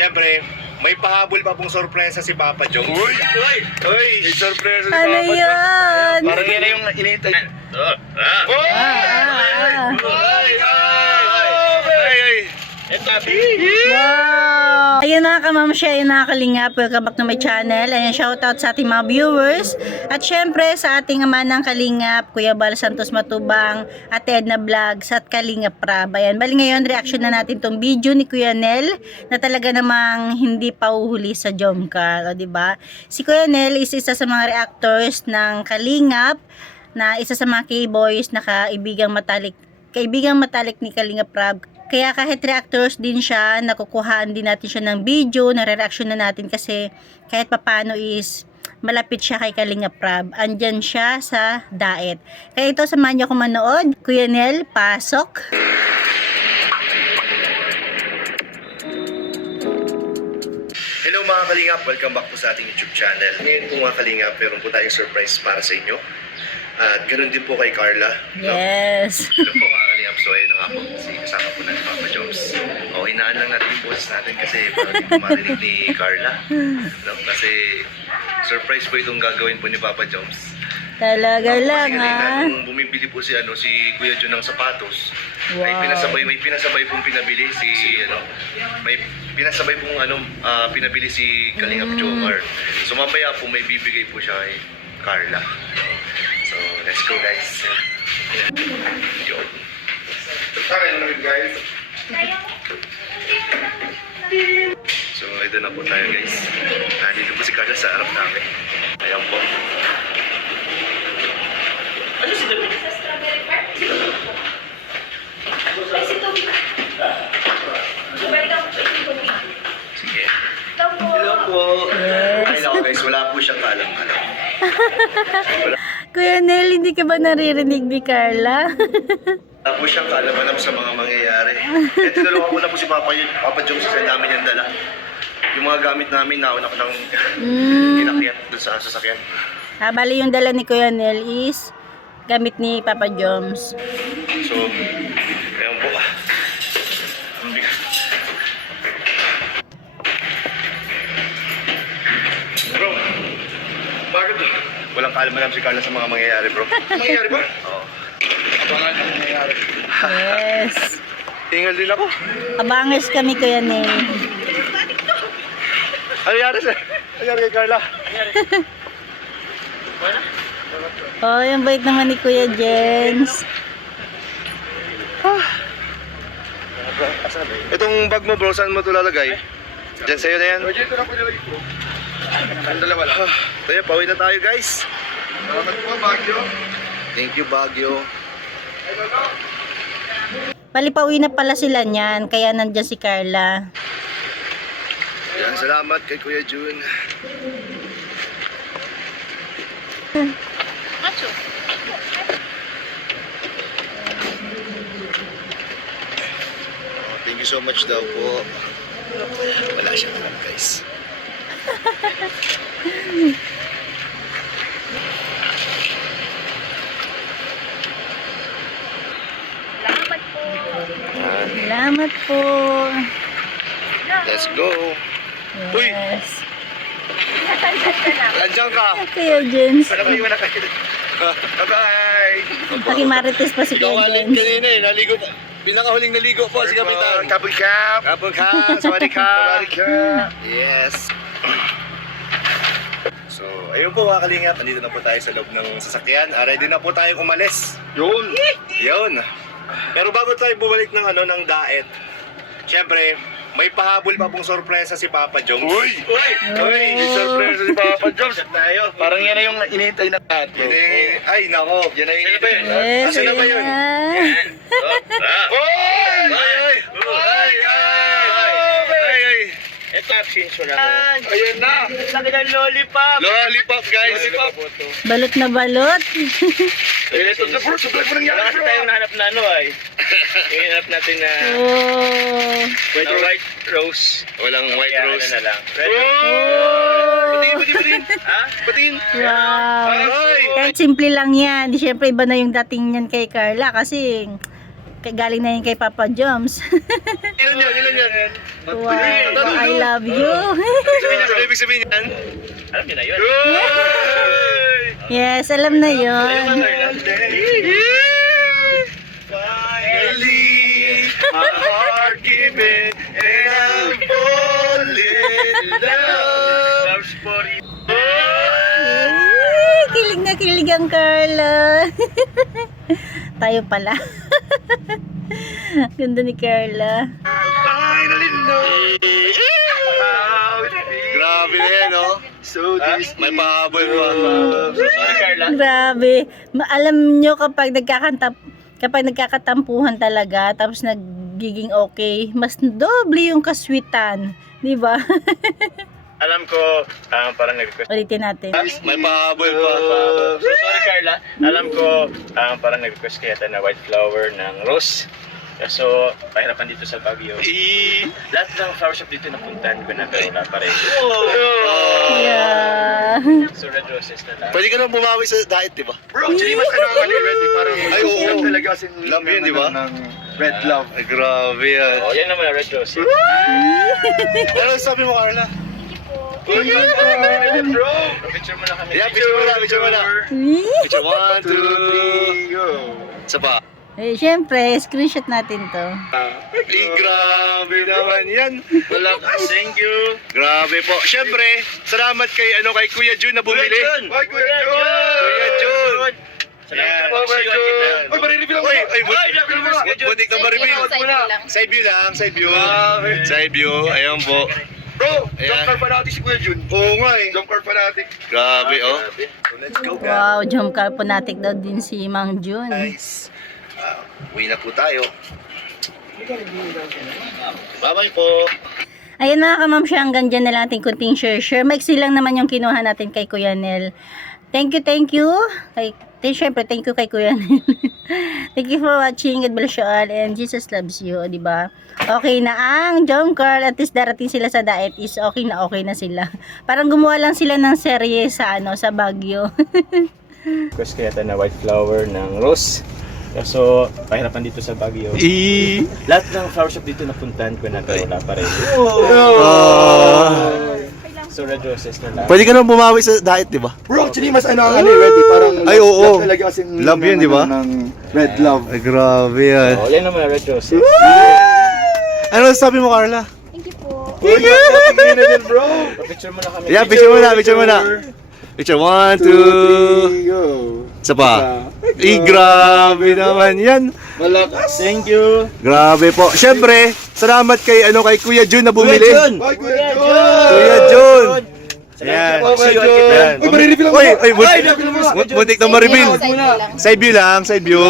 Siyempre, may pahabol pa pong sorpresa si Papa Jones. Uy! May sorpresa si Ano Papa Jones. yan? Parang yan na yung inihintay. Wow! Ayun na kamamsya, ayun na kalingap. Welcome back to my channel. Ayun, shoutout sa ating mga viewers. At syempre sa ating ama ng kalingap, Kuya Bal Santos Matubang, Ate Edna Vlogs at Kalingap Rab. Ayan, bali ngayon, reaction na natin tong video ni Kuya Nel na talaga namang hindi pa uhuli sa Jomcar. O, diba? Si Kuya Nel is isa sa mga reactors ng Kalingap na isa sa mga K-boys na kaibigang matalik ni Kalingap Rab. Kaya kahit reactors din siya, nakukuhaan din natin siya ng video, nare-reaction na natin kasi kahit papano is malapit siya kay Kalingap Rab. Andyan siya sa daet. Kaya ito, samahan niyo ako manood. Kuya Nel, pasok! Hello mga Kalingap, welcome back po sa ating YouTube channel. Ngayon po mga Kalingap, meron po tayong surprise para sa inyo. At ganoon din po kay Carla. Yes! Hello po mga Kalingap, so ayun na nga po, kasi kasama po na ni Papa Jones. O, hinaan lang natin yung boses natin kasi parang hindi po marinig ni Carla. No? Kasi surprise po itong gagawin po ni Papa Jones. Talaga lang, Kasi ha? kanina, nung bumibili po si Kuya Jun ng sapatos, may Wow. pinasabay pong pinabili pinabili si Kalingap Jomcar. So mamaya po may bibigay po siya kay Carla. So let's go guys. Yo. Tayo na guys. So ito na po tayo guys. Nandito po si Carla sa harap namin. Ayan po. Ano si David? Sa strawberry park? Ay, si Toby. Bumalik ako sa si Toby. Sige. Hello po. Yes. Ay nako guys, wala po siyang kalam-kalam. Kuya Nel, hindi ka ba naririnig ni Carla? Wala po siyang kalam-alam sa mga mangyayari. Kaya tinulungan ko na po si Papa Jones sa dami niyang dala. Yung mga gamit namin, nauna ko nang inakyat doon sa sasakyan. Bali yung dala ni Kuya Nel is gamit ni Papa Joms. So, ayun po. Ang bigat. Bro, bakit walang kalam-alam si Carla sa mga mangyayari, bro? Mangyayari ba? Oo. Abangan ang mangyayari. Yes. Tingal din ako. Abangas kami, Kuya Nel. Ano nangyari sir? Ano nangyari kay Carla? Oh, yung bait naman ni Kuya Jens. Itong bag mo bro, saan mo ito lalagay? Diyan sa'yo na yan? Ito na po nilagay ko. Ang dalawa lang. Kaya pauwi na tayo guys. Salamat po, Baguio. Thank you Baguio. Bali, pauwi na pala sila niyan, kaya nandyan si Carla. Yan, salamat kay Kuya Jun. Macho. Thank you so much daw po. Wala siyang alam guys. Salamat po. Salamat po. Let's go. Uy! Yes. Andiyan ka. Kuya Jens. Wala ko iwan na kayo. Bye-bye. Pakimarites pa si Kuya Jens. kanina eh, naligo pa. Pinakahuling naligo po si Kapitan. Kapag kap. Kapag ka, sorry ka. Yes. So, ayun po mga kalingap. Nandito na po tayo sa loob ng sasakyan. Ready na po tayong umalis. Yun. Yun. Pero bago tayo bumalik ng daet, syempre, may pahabol pa pong sorpresa si Papa Jones. Uy! May sorpresa si Papa Jones. Tayo. Parang yan na yung inihintay na natin. Yun yung, ay, nako. Yan na yung Sino ba yun? Yes, Asan na ba yun? ayan. Oy! Ay! Ay! Ay! Ito, sinso na. Ayan na. Lagi ng lollipop. Lollipop, guys. Lollipop. Balot na balot. Ito, bro. Supply po nangyari. Wala kasi tayong nahanap na ano ay. Yung hinanap natin na Oh. white rose. Walang white Kaya rose. ano na lang. Red Oh. Patingin. Ha? Patingin. Wow. Ay! Kahit simple lang yan. Di syempre iba na yung dating niyan kay Carla kasi galing na yun kay Papa Joms. Ilan yan? Wow, I love you. Ano ibig sabihin yan? Alam niyo na yun. Yes, alam na yun. Finally, my heart giving and I'm falling in love. Loves for you. Ay, kilig na kilig ang Carla. Tayo pala. Ganda ni Carla. Finally know how it feels. Grabe na yan, no? So this may pahabol pa. Sorry, Carla. Grabe. Alam nyo kapag nagkakatampuhan talaga tapos nagiging okay, mas doble yung kaswitan, di ba? Alam ko, parang nag-request. Ulitin natin. May pahabol pa. Sorry, Carla. Alam ko, parang nag-request kaya na white flower ng rose. So, pahirapan dito sa Baguio. Lahat ng flower shop dito napuntahan ko na pero wala pa rin. Yeah. So, red roses na lang. Pwede ka naman bumawi sa diet, di ba? Bro, actually mas ready parang Ay, oo. love talaga kasi Love yun, di ba? ng red love. Ay, grabe yan. Oh, yan naman, red roses. Ano sabi mo, Carla? Bro, picture mo na kami. Yeah, picture mo na. Picture 1, 2, 3, go. Isa pa. Eh, syempre, screenshot natin to. Grabe naman yan. Malakas, thank you. Grabe po. Siyempre, salamat kay Kuya Jun na bumili. Ay, Kuya John! Kuya Jun. Salamat Yan. po sa iyo. Ay, marireveal ako. Butik na ma-reveal. Side view lang, side view. Side view, ayan po. Bro, Ayan. jump car fanatic si Kuya Jun. Oo nga eh. Jump car fanatic. Grabe oh. So, let's go guys. Wow, jump car fanatic daw din si Mang Jun. Nice. Uwi na po tayo. Bye-bye po. Ayun mga kamamsya, hanggang dyan na lang ating kunting share. Maiksi lang naman yung kinuha natin kay Kuya Nel. Thank you. Siyempre, thank you kay Kuya Nel. Thank you for watching. God bless you all. And Jesus loves you. O, diba? Okay na ang jump car. At least darating sila sa diet is okay na sila. Parang gumawa lang sila ng serye sa, sa Baguio. Request kaya na white flower ng rose. So, pahirapan dito sa Baguio. Lahat ng flower shop dito napuntahan ko na pero wala pa rin. So, red roses na lang. Pwede ka naman bumawi sa diet, di ba? Bro, actually mas ready parang Ay, oo. love talaga kasi Love yun, di ba? ng red love. Ay, grabe yan. Oh, yan naman, red roses. Ano sabi mo, Carla? Uy, tingin na din, bro. Picture mo na kami. Yeah, picture mo na. Picture 1, 2, go. isa pa. Grabe naman yan. Malakas. Thank you. Grabe po. Siyempre, salamat kay Kuya Jun na bumili. Ay, Kuya John! Kuya Jun. Salamat Yan. po sa iyo. Yan. Uy, marireveal ako. Butik na ma-reveal. Side view lang, side view.